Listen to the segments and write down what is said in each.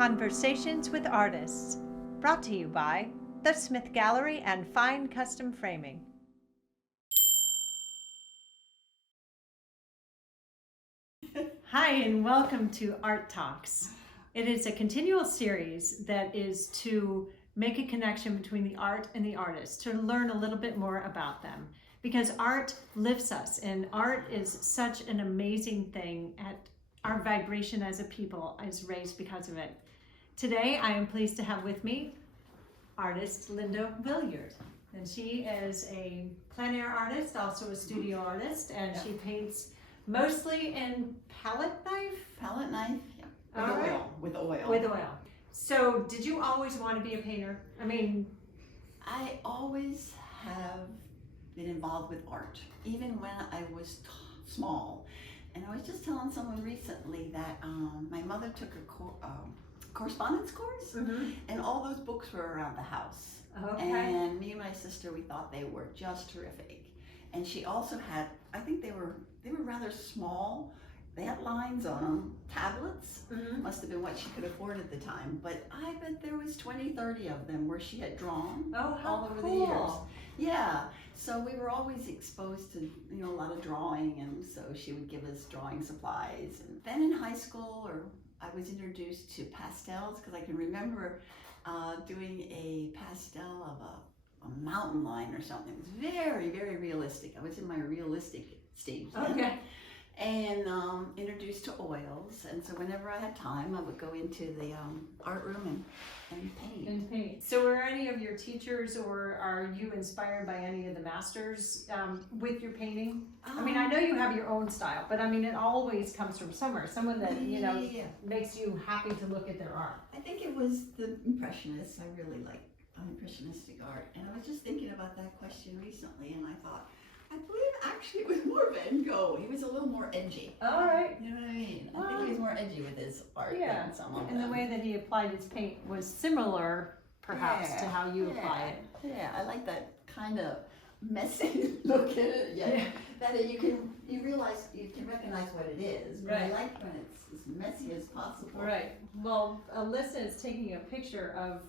Conversations with Artists, brought to you by The Smith Gallery and Fine Custom Framing. Hi, and welcome to Art Talks. It is a continual series that is to make a connection between the art and the artist, to learn a little bit more about them. Because art lifts us, and art is such an amazing thing. Our vibration as a people is raised because of it. Today, I am pleased to have with me artist Linda Williard. And she is a plein air artist, also a studio artist, and she paints mostly in palette knife? Palette knife, yeah. All right. With oil. With oil. So, did you always want to be a painter? I always have been involved with art, even when I was small. And I was just telling someone recently that my mother took a correspondence course, and all those books were around the house. Okay. And me and my sister, we thought they were just terrific. And she also had, I think they were rather small. They had lines on them, tablets. Must have been what she could afford at the time. But I bet there was 20, 30 of them where she had drawn all over the years. Yeah, so we were always exposed to, a lot of drawing, and so she would give us drawing supplies. And then in high school, I was introduced to pastels, because I can remember doing a pastel of a mountain line or something. It was very, very realistic. I was in my realistic stage then. Okay. And introduced to oils, and so whenever I had time, I would go into the art room and paint. So were any of your teachers, or are you inspired by any of the masters with your painting? I know you have your own style, but it always comes from somewhere. Someone that, makes you happy to look at their art. I think it was the Impressionists. I really like impressionistic art, and I was just thinking about that question recently, and I thought, I believe actually it was more Van Gogh. He was a little more edgy. All right. You know what I mean? I think he was more edgy with his art than some of them. And the way that he applied his paint was similar, perhaps, to how you apply it. Yeah, I like that kind of messy look at it. Yeah. That you realize, you can recognize what it is. But I like when it's as messy as possible. Right. Well, Alyssa is taking a picture of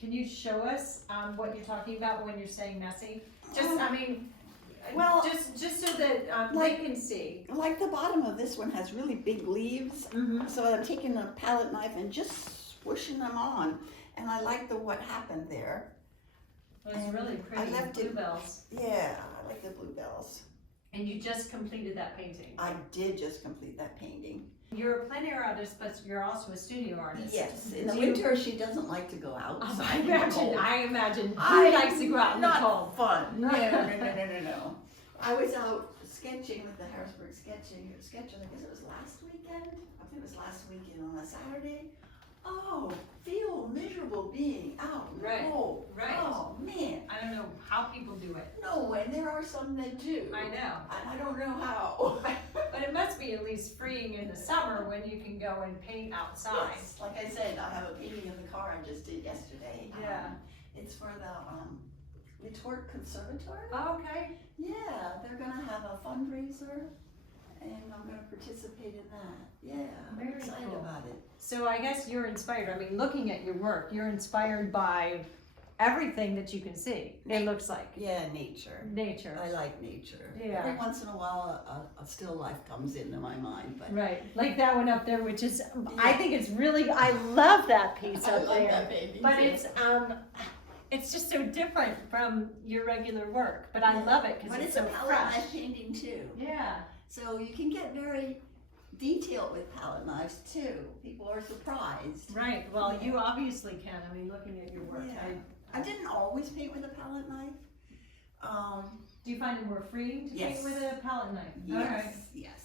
can you show us what you're talking about when you're saying messy? Just so that they can see. Like the bottom of this one has really big leaves, so I'm taking a palette knife and just swooshing them on, and I like what happened there. It's really pretty. Bluebells. Yeah, I like the bluebells. And you just completed that painting. I did just complete that painting. You're a plein air artist, but you're also a studio artist. Yes. In the winter, she doesn't like to go out. I imagine. Who likes to go out in the cold? Fun. No. I was out sketching with the Harrisburg sketching. I guess it was last weekend. I think it was last weekend on a Saturday. Oh, feel miserable being out in the cold. Right. Oh man. I don't know how people do it. No, and there are some that do. I know. And I don't know how. But it must be at least freeing in the summer when you can go and paint outside. Yes. Like I said, I have a painting of the car I just did yesterday. Yeah. It's for the Retort Conservatory. Oh, okay. Yeah, they're gonna have a fundraiser, and I'm gonna participate in that. Yeah, I'm very excited about it. So I guess you're inspired. Looking at your work, you're inspired by everything that you can see. It looks like. Yeah, nature. Nature. I like nature. Yeah. Every once in a while, a still life comes into my mind. But right, like that one up there, which is, I think it's really, I love that piece up there. I love that baby. But it's just so different from your regular work. But I love it because it's so fresh. But it's a palette knife painting too. Yeah. So you can get very detailed with palette knives too. People are surprised. Right. Well, you obviously can. Looking at your work. Yeah. I didn't always paint with a palette knife. Do you find it more freeing to paint with a palette knife? Yes. All right. Yes.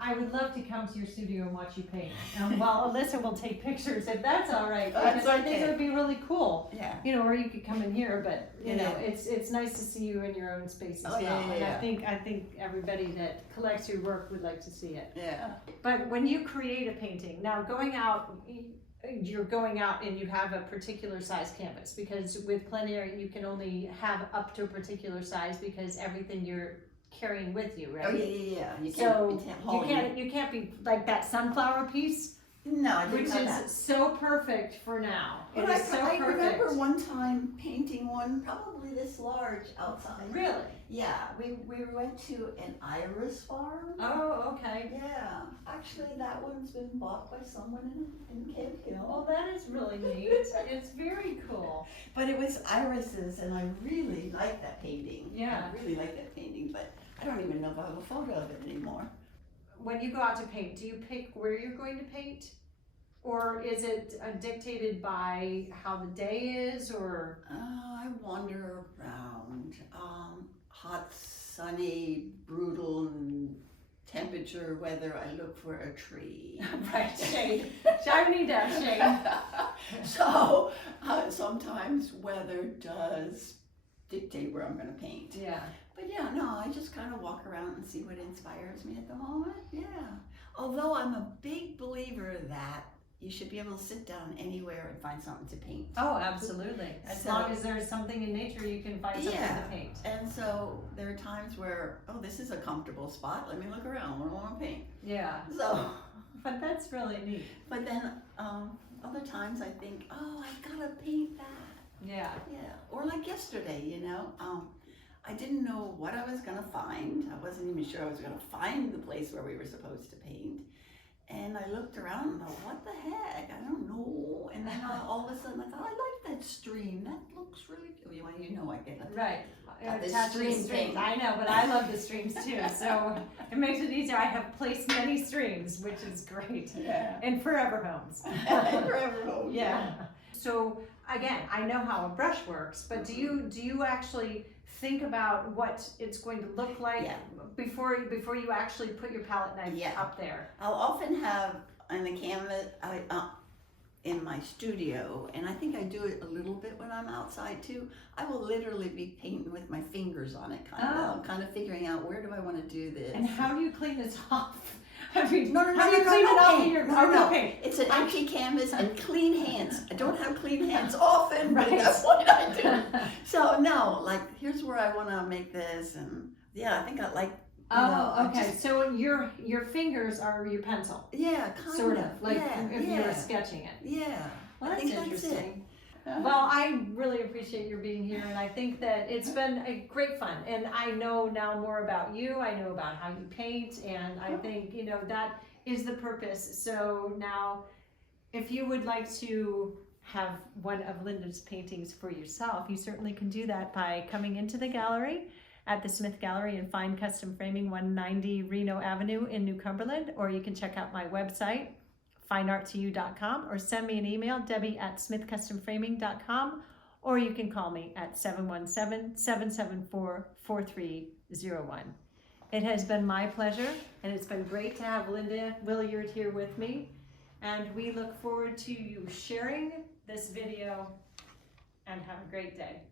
I would love to come to your studio and watch you paint. Well, Alyssa will take pictures if that's all right. That's I think it would be really cool. Yeah. Or you could come in here, but it's nice to see you in your own space as well. Yeah. And I think everybody that collects your work would like to see it. Yeah. But when you create a painting, now you're going out and you have a particular size canvas, because with plein air you can only have up to a particular size because everything you're carrying with you, right? Oh yeah. You can't be like that sunflower piece. No, I didn't which have is that. so perfect for now. But It is so I perfect. remember one time painting one probably this large outside. Really? Yeah, we went to an iris farm. Oh, okay. Yeah, actually that one's been bought by someone in Cave Hill. Well, that is really neat. It's very cool. But it was irises, and I really like that painting. Yeah. I really like that painting, but I don't even know if I have a photo of it anymore. When you go out to paint, do you pick where you're going to paint? Or is it dictated by how the day is, or? I wander around. Hot, sunny, brutal temperature weather, I look for a tree. Right, shade. I need to have shade. So sometimes weather does dictate where I'm going to paint. Yeah. But yeah, no, I just kind of walk around and see what inspires me at the moment. Yeah. Although I'm a big believer that you should be able to sit down anywhere and find something to paint. Oh, absolutely. As long as there's something in nature, you can find something to paint. And so there are times where, oh, this is a comfortable spot. Let me look around. What do I want to paint? Yeah. So. But that's really neat. But then other times I think, oh, I gotta paint that. Yeah. Yeah. Or like yesterday, you know, I didn't know what I was gonna find. I wasn't even sure I was gonna find the place where we were supposed to paint. And I looked around and thought, what the heck? I don't know. And then all of a sudden I thought, I like that stream. That looks really good. You know I get it. Right. Attached to the Streams. stream. I know, but I love the streams too. So it makes it easier. I have placed many streams, which is great. Yeah. And forever homes. Forever homes. Yeah. So again, I know how a brush works, but do you actually think about what it's going to look like before you actually put your palette knife up there? I'll often have on the canvas in my studio, and I think I do it a little bit when I'm outside too. I will literally be painting with my fingers on it, kind of figuring out where do I want to do this. And how do you clean this off? I mean, no, how do you clean it off? No. It's an empty canvas and clean hands. I don't have clean hands often, but that's what I do. So no, like here's where I want to make this, and yeah, I think I like. Okay. So your fingers are your pencil. Yeah, kind sort of like if you were yeah. sketching it. Yeah. Well, that's interesting. That's Well, I really appreciate your being here, and I think that it's been a great fun. And I know now more about you. I know about how you paint, and I think that is the purpose. So now, if you would like to have one of Linda's paintings for yourself, you certainly can do that by coming into the gallery at the Smith Gallery in Fine Custom Framing, 190 Reno Avenue in New Cumberland, or you can check out my website, finearttoyou.com, or send me an email, debbie@smithcustomframing.com, or you can call me at 717-774-4301. It has been my pleasure, and it's been great to have Linda Williard here with me, and we look forward to you sharing this video, and have a great day.